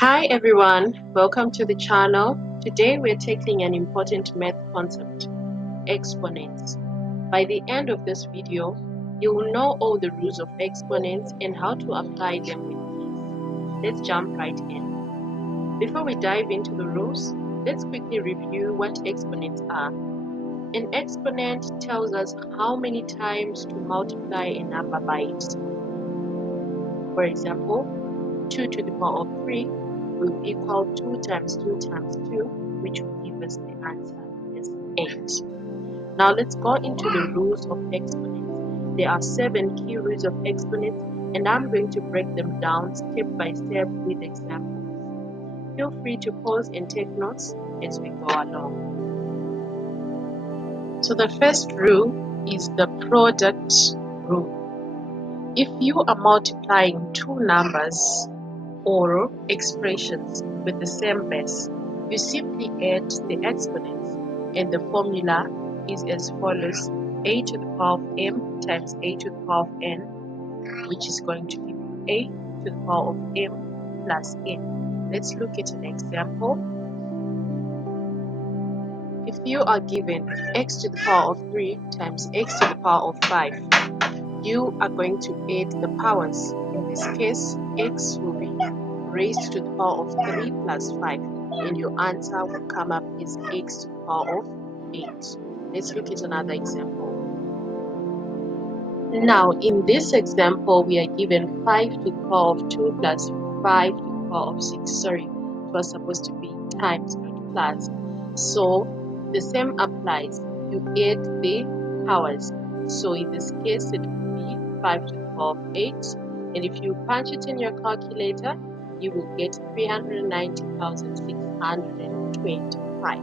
Hi everyone, welcome to the channel. Today we're tackling an important math concept, exponents. By the end of this video, you will know all the rules of exponents and how to apply them with ease. Let's jump right in. Before we dive into the rules, let's quickly review what exponents are. An exponent tells us how many times to multiply a number by it. For example, 2 to the power of 3 will equal 2 times 2 times 2, which will give us the answer as 8. Now let's go into the rules of exponents. There are 7 key rules of exponents, and I'm going to break them down step by step with examples. Feel free to pause and take notes as we go along. So the first rule is the product rule. If you are multiplying two numbers or expressions with the same base, you simply add the exponents, and the formula is as follows: a to the power of m times a to the power of n, which is going to give you a to the power of m plus n. Let's look at an example. If you are given x to the power of 3 times x to the power of 5, you are going to add the powers. In this case, x will be raised to the power of 3 plus 5, and your answer will come up as x to the power of 8. Let's look at another example. Now, in this example, we are given 5 to the power of 2 plus 5 to the power of 6. Sorry, it was supposed to be times, not plus. So, the same applies. You add the powers. So, in this case, it will be 5 to the power of 8. And if you punch it in your calculator, you will get 390,625.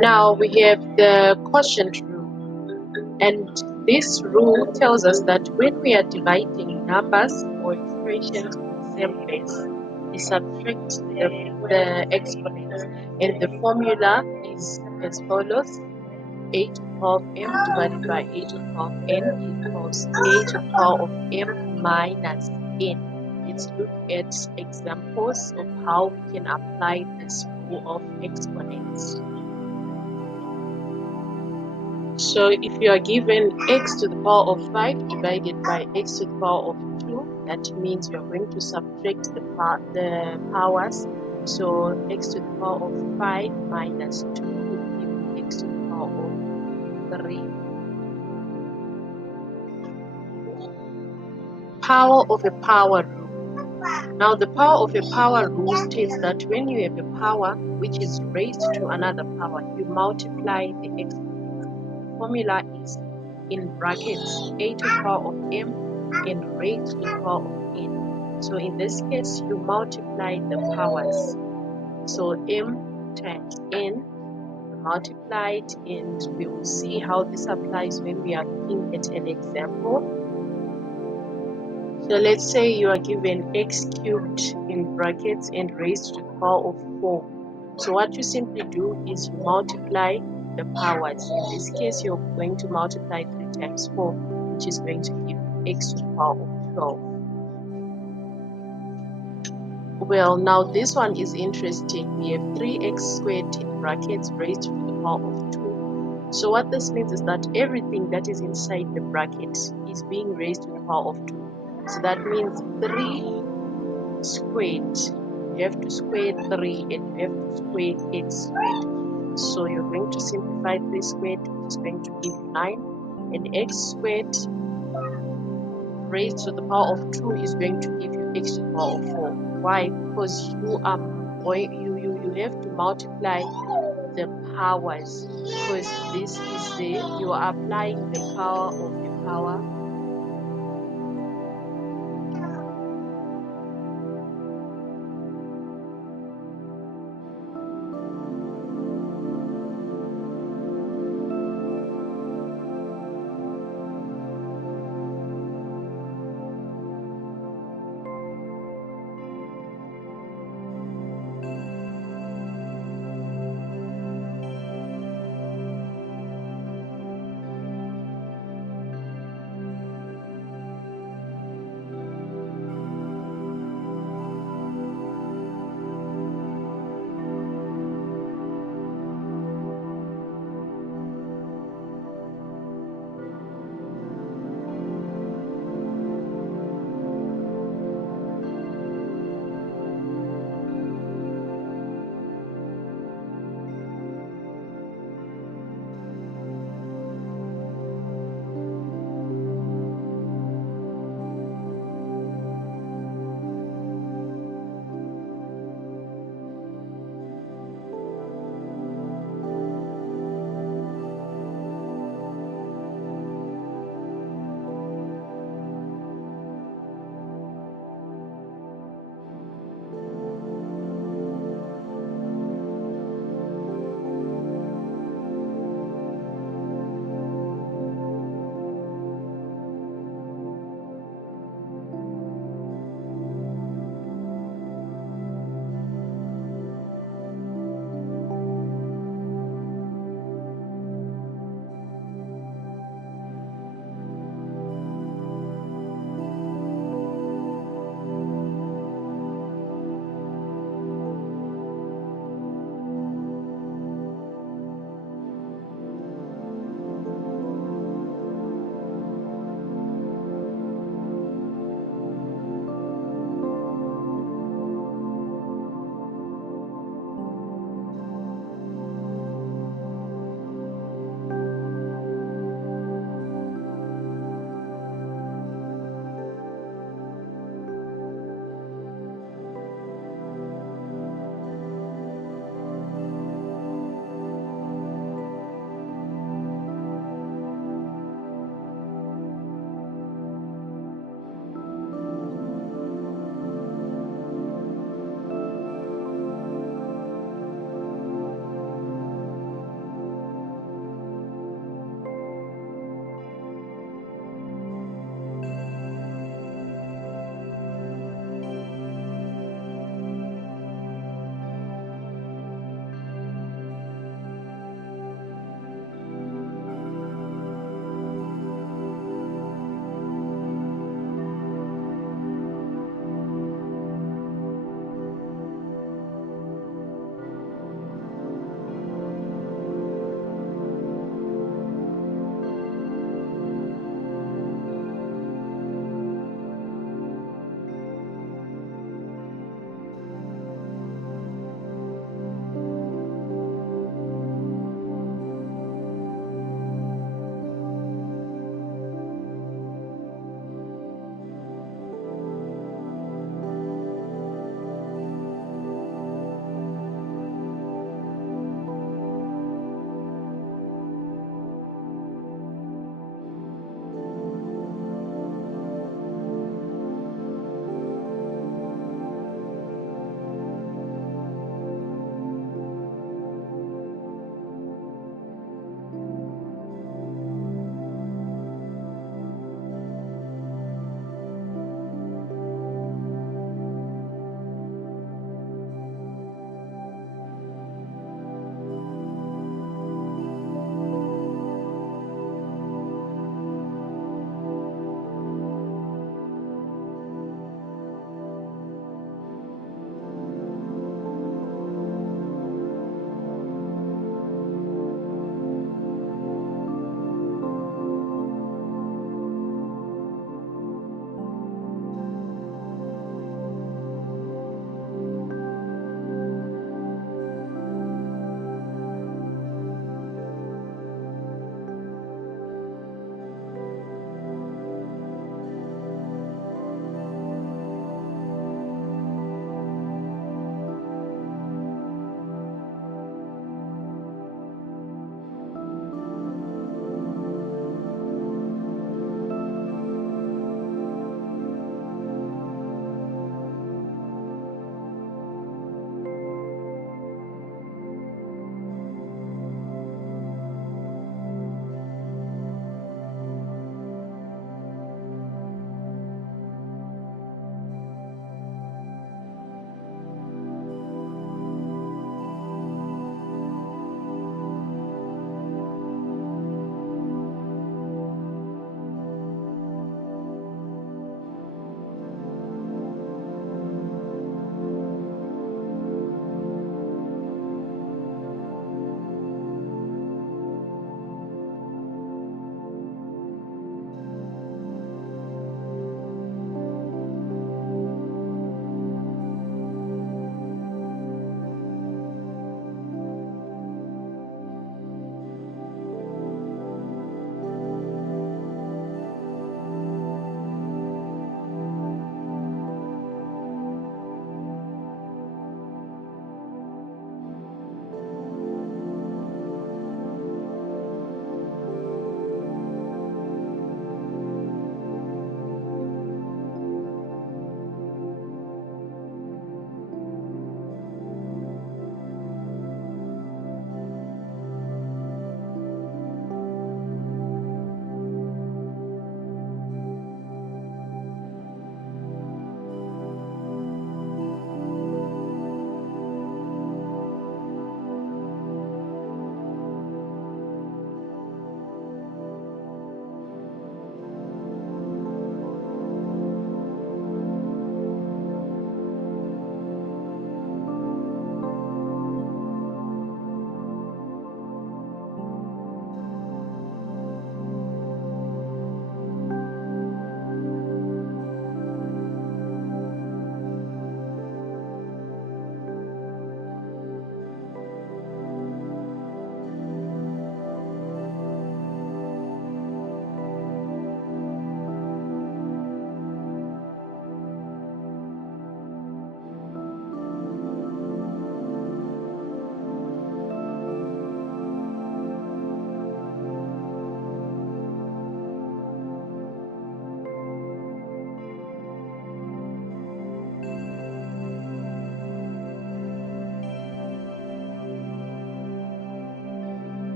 Now we have the quotient rule, and this rule tells us that when we are dividing numbers or expressions with the same base, we subtract the exponents, and the formula is as follows: a to the power of m divided by a to the power of n equals a to the power of m minus n. Let's look at examples of how we can apply this rule of exponents. So if you are given x to the power of 5 divided by x to the power of 2, that means you are going to subtract the powers. So x to the power of 5 minus 2 will give you x to the power of 3. Power of a power rule. Now the power of a power rule states that when you have a power which is raised to another power, you multiply the exponent. The formula is in brackets a to the power of m and raised to the power of n. So in this case, you multiply the powers. So m times n multiplied, and we will see how this applies when we are looking at an example. So let's say you are given x cubed in brackets and raised to the power of 4. So what you simply do is you multiply the powers. In this case, you're going to multiply 3 times 4, which is going to give you x to the power of 12. Well, now this one is interesting. We have 3x squared in brackets raised to the power of 2. So what this means is that everything that is inside the bracket is being raised to the power of 2. So that means 3 squared. You have to square 3 and you have to square x squared. So you're going to simplify 3 squared, which is going to give you 9. And x squared raised to the power of 2 is going to give you x to the power of 4. Why? Because you have to multiply the powers, because this is you are applying the power of the power